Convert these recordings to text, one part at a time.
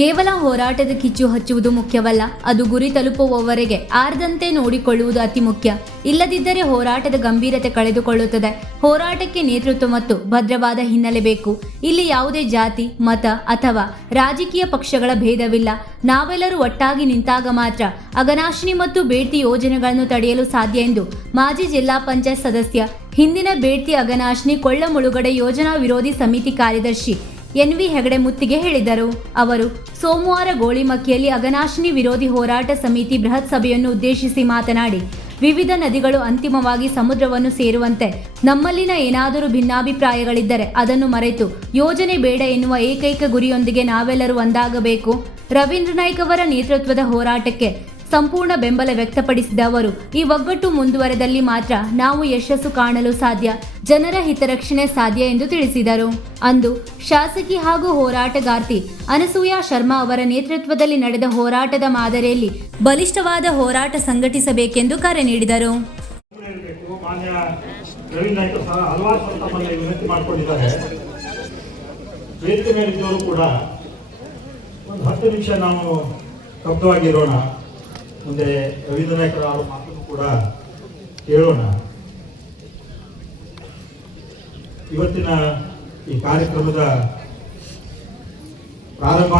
ಕೇವಲ ಹೋರಾಟದ ಕಿಚ್ಚು ಹಚ್ಚುವುದು ಮುಖ್ಯವಲ್ಲ, ಅದು ಗುರಿ ತಲುಪುವವರೆಗೆ ಆರದಂತೆ ನೋಡಿಕೊಳ್ಳುವುದು ಅತಿ ಮುಖ್ಯ. ಇಲ್ಲದಿದ್ದರೆ ಹೋರಾಟದ ಗಂಭೀರತೆ ಕಳೆದುಕೊಳ್ಳುತ್ತದೆ. ಹೋರಾಟಕ್ಕೆ ನೇತೃತ್ವ ಮತ್ತು ಭದ್ರವಾದ ಹಿನ್ನೆಲೆ ಬೇಕು. ಇಲ್ಲಿ ಯಾವುದೇ ಜಾತಿ, ಮತ ಅಥವಾ ರಾಜಕೀಯ ಪಕ್ಷಗಳ ಭೇದವಿಲ್ಲ. ನಾವೆಲ್ಲರೂ ಒಟ್ಟಾಗಿ ನಿಂತಾಗ ಮಾತ್ರ ಅಘನಾಶಿನಿ ಮತ್ತು ಬೇಡ್ತಿ ಯೋಜನೆಗಳನ್ನು ತಡೆಯಲು ಸಾಧ್ಯ ಎಂದು ಮಾಜಿ ಜಿಲ್ಲಾ ಪಂಚಾಯತ್ ಸದಸ್ಯ, ಹಿಂದಿನ ಬೇಡ್ತಿ ಅಘನಾಶಿನಿ ಕೊಳ್ಳ ಮುಳುಗಡೆ ಯೋಜನಾ ವಿರೋಧಿ ಸಮಿತಿ ಕಾರ್ಯದರ್ಶಿ ಎನ್.ವಿ. ಹೆಗಡೆ ಮುತ್ತಿಗೆ ಹೇಳಿದರು. ಅವರು ಸೋಮವಾರ ಗೋಳಿಮಕ್ಕಿಯಲ್ಲಿ ಅಘನಾಶಿನಿ ವಿರೋಧಿ ಹೋರಾಟ ಸಮಿತಿ ಬೃಹತ್ ಸಭೆಯನ್ನು ಉದ್ದೇಶಿಸಿ ಮಾತನಾಡಿ, ವಿವಿಧ ನದಿಗಳು ಅಂತಿಮವಾಗಿ ಸಮುದ್ರವನ್ನು ಸೇರುವಂತೆ ನಮ್ಮಲ್ಲಿನ ಏನಾದರೂ ಭಿನ್ನಾಭಿಪ್ರಾಯಗಳಿದ್ದರೆ ಅದನ್ನು ಮರೆತು ಯೋಜನೆ ಬೇಡ ಎನ್ನುವ ಏಕೈಕ ಗುರಿಯೊಂದಿಗೆ ನಾವೆಲ್ಲರೂ ಒಂದಾಗಬೇಕು. ರವೀಂದ್ರ ನಾಯ್ಕ್ ಅವರ ನೇತೃತ್ವದ ಹೋರಾಟಕ್ಕೆ ಸಂಪೂರ್ಣ ಬೆಂಬಲ ವ್ಯಕ್ತಪಡಿಸಿದ ಅವರು, ಈ ಒಗ್ಗಟ್ಟು ಮುಂದುವರೆದಲ್ಲಿ ಮಾತ್ರ ನಾವು ಯಶಸ್ಸು ಕಾಣಲು ಸಾಧ್ಯ, ಜನರ ಹಿತರಕ್ಷಣೆ ಸಾಧ್ಯ ಎಂದು ತಿಳಿಸಿದರು. ಅಂದು ಶಾಸಕಿ ಹಾಗೂ ಹೋರಾಟಗಾರ್ತಿ ಅನಸೂಯ ಶರ್ಮಾ ಅವರ ನೇತೃತ್ವದಲ್ಲಿ ನಡೆದ ಹೋರಾಟದ ಮಾದರಿಯಲ್ಲಿ ಬಲಿಷ್ಠವಾದ ಹೋರಾಟ ಸಂಘಟಿಸಬೇಕೆಂದು ಕರೆ ನೀಡಿದರು. ಮುಂದೆ ರವೀಂದ್ರ ನಾಯ್ಕರ ಅವರ ಮಾತನ್ನು ಕೂಡ ಕೇಳೋಣ. ಇವತ್ತಿನ ಈ ಕಾರ್ಯಕ್ರಮದ ಪ್ರಾರಂಭ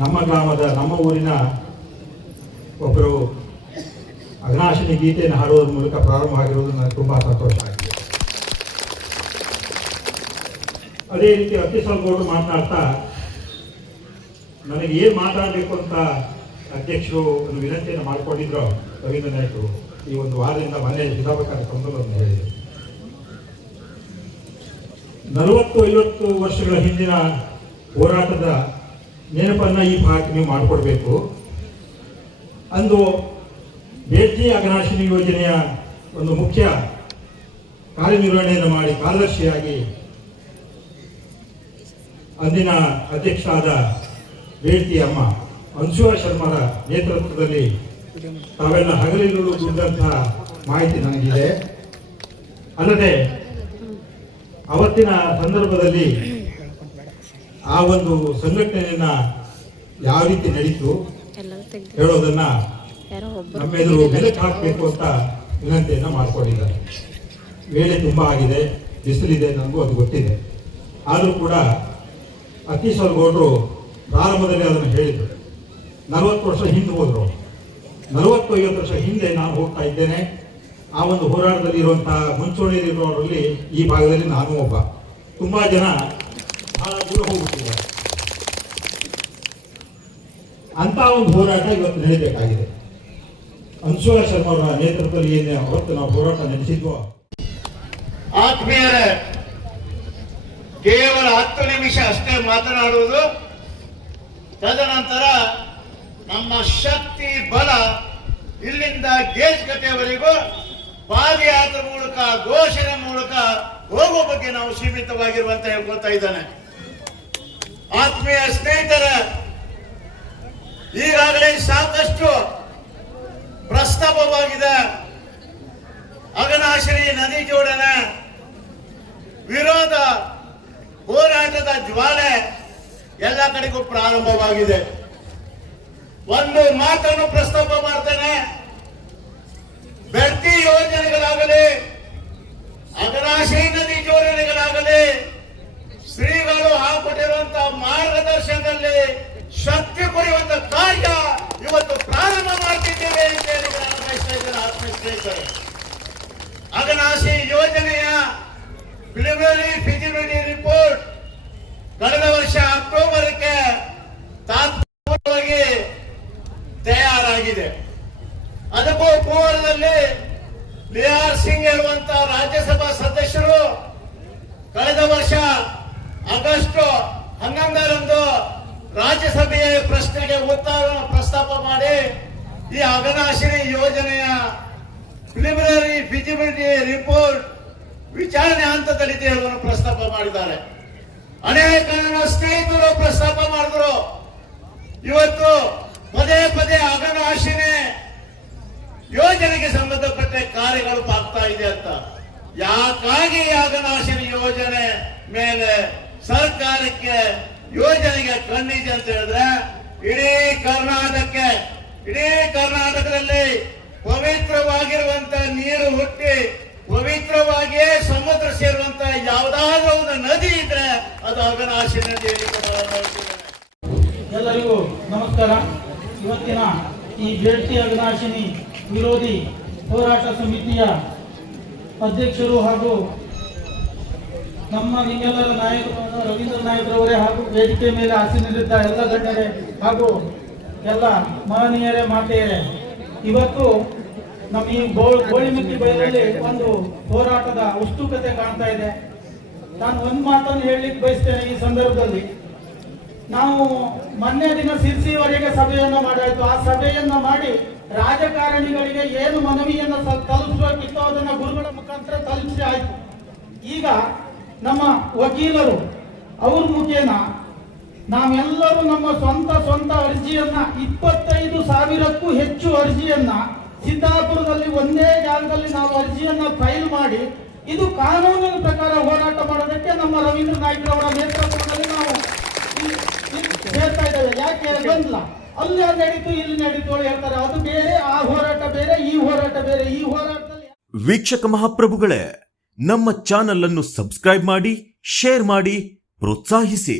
ನಮ್ಮ ಗ್ರಾಮದ, ನಮ್ಮ ಊರಿನ ಒಬ್ಬರು ಅಘನಾಶಿನಿ ಗೀತೆಯನ್ನು ಹಾಡುವುದರ ಮೂಲಕ ಪ್ರಾರಂಭ ಆಗಿರುವುದು ನನಗೆ ತುಂಬ ಸಂತೋಷ ಆಗಿದೆ. ಅದೇ ರೀತಿ ಅತ್ತಿಸಲ್ಗೌಡರು ಮಾತನಾಡ್ತಾ ನನಗೆ ಏನು ಮಾತಾಡಬೇಕು ಅಂತ ಅಧ್ಯಕ್ಷರು ಒಂದು ವಿನಂತಿಯನ್ನು ಮಾಡಿಕೊಂಡಿದ್ರು. ರವೀಂದ್ರ ನಾಯ್ಕರು ಈ ಒಂದು ವಾರದಿಂದ ಮನೆ ಜಿಲ್ಲಾಧಿಕಾರಿ ಸಂದರ್ಭವನ್ನು ಹೇಳಿದರು. 40-50 ವರ್ಷಗಳ ಹಿಂದಿನ ಹೋರಾಟದ ನೆನಪನ್ನು ಈ ಭಾಗಕ್ಕೆ ನೀವು ಮಾಡಿಕೊಡ್ಬೇಕು. ಅಂದು ಬೇಡ್ತಿ ಅಘನಾಶಿನಿ ಯೋಜನೆಯ ಒಂದು ಮುಖ್ಯ ಕಾರ್ಯನಿರ್ವಹಣೆಯನ್ನು ಮಾಡಿ ಕಾರ್ಯದರ್ಶಿಯಾಗಿ ಅಂದಿನ ಅಧ್ಯಕ್ಷರಾದ ಬೇಡ್ತಿ ಅಮ್ಮ ಅನಸೂಯ ಶರ್ಮಾರ ನೇತೃತ್ವದಲ್ಲಿ ತಾವೆಲ್ಲ ಹಗಲಿರುಳು ದುಡಿದಂತಹ ಮಾಹಿತಿ ನನಗಿದೆ. ಅಲ್ಲದೆ ಅವತ್ತಿನ ಸಂದರ್ಭದಲ್ಲಿ ಆ ಒಂದು ಸಂಘಟನೆಯನ್ನ ಯಾವ ರೀತಿ ನಡೀತು ಹೇಳೋದನ್ನ ನಮ್ಮೆದುರು ಮೆಲುಕು ಹಾಕಬೇಕು ಅಂತ ವಿನಂತಿಯನ್ನ ಮಾಡಿಕೊಂಡಿದ್ದಾರೆ. ವೇಳೆ ತುಂಬಾ ಆಗಿದೆ, ಬಿಸಿಲಿದೆ, ನನಗೂ ಅದು ಗೊತ್ತಿದೆ. ಆದರೂ ಕೂಡ ಅತ್ತಿಸಲ್ಗೌಡರು ಪ್ರಾರಂಭದಲ್ಲಿ ಅದನ್ನು ಹೇಳಿದರು. 40 ವರ್ಷ ಹಿಂದೆ ಹೋದರು. 40-50 ವರ್ಷ ಹಿಂದೆ ನಾನು ಹೋಗ್ತಾ ಇದ್ದೇನೆ. ಆ ಒಂದು ಹೋರಾಟದಲ್ಲಿ ಇರುವಂತಹ ಮುಂಚೂಣಿಯಲ್ಲಿರುವವರಲ್ಲಿ ಈ ಭಾಗದಲ್ಲಿ ನಾನು ಒಬ್ಬ. ತುಂಬಾ ಜನ ಬಹಳ ದೂರ ಹೋಗುತ್ತಿದ್ದಾರೆ. ಅಂತ ಒಂದು ಹೋರಾಟ ಇವತ್ತು ನಡೀಬೇಕಾಗಿದೆ. ಅನಸೂಯ ಶರ್ಮಾ ಅವರ ನೇತೃತ್ವದಲ್ಲಿ ಏನು ಅವತ್ತು ನಾವು ಹೋರಾಟ ನಡೆಸಿದ್ವೋ. ಆತ್ಮೀಯರೇ, ಕೇವಲ 10 ನಿಮಿಷ ಅಷ್ಟೇ ಮಾತನಾಡುವುದು. ತದನಂತರ ನಮ್ಮ ಶಕ್ತಿ ಬಲ ಇಲ್ಲಿಂದ ಗೇಜ್ ಕಟ್ಟೆಯವರೆಗೂ ಪಾದಯಾತ್ರೆ ಮೂಲಕ, ಘೋಷಣೆ ಮೂಲಕ ಹೋಗುವ ಬಗ್ಗೆ ನಾವು ಸೀಮಿತವಾಗಿರುವಂತ ಹೇಳ್ಕೊಳ್ತಾ ಇದ್ದಾನೆ. ಆತ್ಮೀಯ ಸ್ನೇಹಿತರ, ಈಗಾಗಲೇ ಸಾಕಷ್ಟು ಪ್ರಸ್ತಾಪವಾಗಿದೆ. ಅಘನಾಶಿನಿ ನದಿ ಜೋಡಣೆ ವಿರೋಧ ಹೋರಾಟದ ಜ್ವಾಲೆ ಎಲ್ಲ ಕಡೆಗೂ ಪ್ರಾರಂಭವಾಗಿದೆ. ಒಂದು ಮಾತನ್ನು ಪ್ರಸ್ತಾಪ ಮಾಡ್ತೇನೆ. ಬೆಡ್ತಿ ಯೋಜನೆಗಳಾಗಲಿ, ಅಘನಾಶಿನಿ ನದಿ ಯೋಜನೆಗಳಾಗಲಿ, ಶ್ರೀಗಳು ಹಾಕಿಕೊಟ್ಟಿರುವಂತಹ ಮಾರ್ಗದರ್ಶನದಲ್ಲಿ ಶಕ್ತಿ ಕೊಡುವಂತ ಕಾರ್ಯ ಇವತ್ತು ಪ್ರಾರಂಭ ಮಾಡ್ತಿದ್ದೇವೆ ಅಂತ ಹೇಳಿ ಬಯಸ್ತಾ ಇದ್ದೇನೆ. ಆತ್ಮೀಯರು, ಅಘನಾಶಿನಿ ಯೋಜನೆಯ ಪ್ರಿಲಿಮಿನರಿ ಫಿಸಿಬಿಲಿಟಿ ರಿಪೋರ್ಟ್ ಕಳೆದ ವರ್ಷ ಅಕ್ಟೋಬರ್ಗೆ ತಾತ್ಕಾಲಿಕವಾಗಿ ತಯಾರಾಗಿದೆ. ಅದಕ್ಕೂ ಪೂರ್ವದಲ್ಲಿ ಲಿಯಾರ್ ಸಿಂಗ್ ಹೇಳುವಂತಹ ರಾಜ್ಯಸಭಾ ಸದಸ್ಯರು ಕಳೆದ ವರ್ಷ ಆಗಸ್ಟ್ 11ರಂದು ರಾಜ್ಯಸಭೆಯ ಪ್ರಶ್ನೆಗೆ ಉತ್ತರ ಪ್ರಸ್ತಾಪ ಮಾಡಿ ಈ ಅಘನಾಶಿನಿ ಯೋಜನೆಯ ಪ್ರಿಲಿಮಿನರಿ ಫಿಸಿಬಿಲಿಟಿ ರಿಪೋರ್ಟ್ ವಿಚಾರಣೆ ಹಂತದಲ್ಲಿದೆ ಹೇಳುವುದನ್ನು ಪ್ರಸ್ತಾಪ ಮಾಡಿದ್ದಾರೆ. ಅನೇಕ ನನ್ನ ಸ್ನೇಹಿತರು ಪ್ರಸ್ತಾಪ ಮಾಡಿದ್ರು. ಇವತ್ತು ಪದೇ ಪದೇ ಅಘನಾಶಿನಿ ಯೋಜನೆಗೆ ಸಂಬಂಧಪಟ್ಟ ಕಾರ್ಯಗಳು ಆಗ್ತಾ ಇದೆ ಅಂತ. ಯಾಕಾಗಿ ಅಘನಾಶಿನಿ ಯೋಜನೆ ಮೇಲೆ ಸರ್ಕಾರಕ್ಕೆ ಯೋಜನೆಗೆ ಕಣ್ಣಿದೆ ಅಂತ ಹೇಳಿದ್ರೆ ಇಡೀ ಕರ್ನಾಟಕದಲ್ಲಿ ಪವಿತ್ರವಾಗಿರುವಂತ ನೀರು ಹುಟ್ಟಿ ಪವಿತ್ರವಾಗಿಯೇ ಸಮುದ್ರ ಸೇರುವಂತ ಯಾವುದಾದ್ರೂ ಒಂದು ನದಿ ಇದ್ರೆ ಅದು ಅಘನಾಶಿ ನದಿ. ಎಲ್ಲರಿಗೂ ನಮಸ್ಕಾರ. ಇವತ್ತಿನ ಈ ಬೇಡ್ತಿ ಅಘನಾಶಿನಿ ವಿರೋಧಿ ಹೋರಾಟ ಸಮಿತಿಯ ಅಧ್ಯಕ್ಷರು ಹಾಗೂ ನಿಮ್ಮೆಲ್ಲರ ನಾಯಕರಾದ ರವೀಂದ್ರ ನಾಯಕರವರೇ ಹಾಗೂ ವೇದಿಕೆ ಮೇಲೆ ಆಸೀನರಿದ್ದ ಎಲ್ಲ ಗಣ್ಯರೇ ಹಾಗೂ ಎಲ್ಲ ಮಹನೀಯರೇ ಮಾತೆಯರೇ, ಇವತ್ತು ನಮ್ಮ ಈ ಗೋಳಿಮಿಟ್ಟಿ ಬಯಲಲ್ಲಿ ಒಂದು ಹೋರಾಟದ ಉತ್ಸುಕತೆ ಕಾಣ್ತಾ ಇದೆ. ನಾನು ಒಂದು ಮಾತನ್ನು ಹೇಳಲಿಕ್ಕೆ ಬಯಸ್ತೇನೆ ಈ ಸಂದರ್ಭದಲ್ಲಿ. ನಾವು ಮೊನ್ನೆ ದಿನ ಸಿರ್ಸಿವರೆಗೆ ಸಭೆಯನ್ನು ಮಾಡಾಯ್ತು. ಆ ಸಭೆಯನ್ನ ಮಾಡಿ ರಾಜಕಾರಣಿಗಳಿಗೆ ಏನು ಮನವಿಯನ್ನು ತಲುಪಿಸಬೇಕಿತ್ತು ಅದನ್ನ ಗುರುಗಳ ಮುಖಾಂತರ ತಲುಪಿಸಿ ಆಯ್ತು. ಈಗ ನಮ್ಮ ವಕೀಲರು ಅವ್ರ ಮುಖೇನ ನಾವೆಲ್ಲರೂ ನಮ್ಮ ಸ್ವಂತ ಅರ್ಜಿಯನ್ನ 25,000ಕ್ಕೂ ಹೆಚ್ಚು ಅರ್ಜಿಯನ್ನ ಸಿದ್ದಾಪುರದಲ್ಲಿ ಒಂದೇ ಜಾಗದಲ್ಲಿ ನಾವು ಅರ್ಜಿಯನ್ನ ಫೈಲ್ ಮಾಡಿ ಇದು ಕಾನೂನಿನ ಪ್ರಕಾರ ಹೋರಾಟ ಮಾಡೋದಕ್ಕೆ ನಮ್ಮ ರವೀಂದ್ರ ನಾಯ್ಕರವರ ನೇತೃತ್ವದಲ್ಲಿ ನಾವು ಹೇಳ್ತಾ ಇದ್ದೇವೆ. ಯಾಕೆ ಬಂದಿಲ್ಲ, ಅಲ್ಲಿ ನಡೀತು ಇಲ್ಲಿ ನಡೀತು ಹೇಳ್ತಾರೆ. ಅದು ಬೇರೆ, ಆ ಹೋರಾಟ ಬೇರೆ, ಈ ಹೋರಾಟ ಬೇರೆ. ಈ ಹೋರಾಟದಲ್ಲಿ ವೀಕ್ಷಕ ಮಹಾಪ್ರಭುಗಳೇ, ನಮ್ಮ ಚಾನಲ್ ಅನ್ನು ಸಬ್ಸ್ಕ್ರೈಬ್ ಮಾಡಿ, ಶೇರ್ ಮಾಡಿ, ಪ್ರೋತ್ಸಾಹಿಸಿ.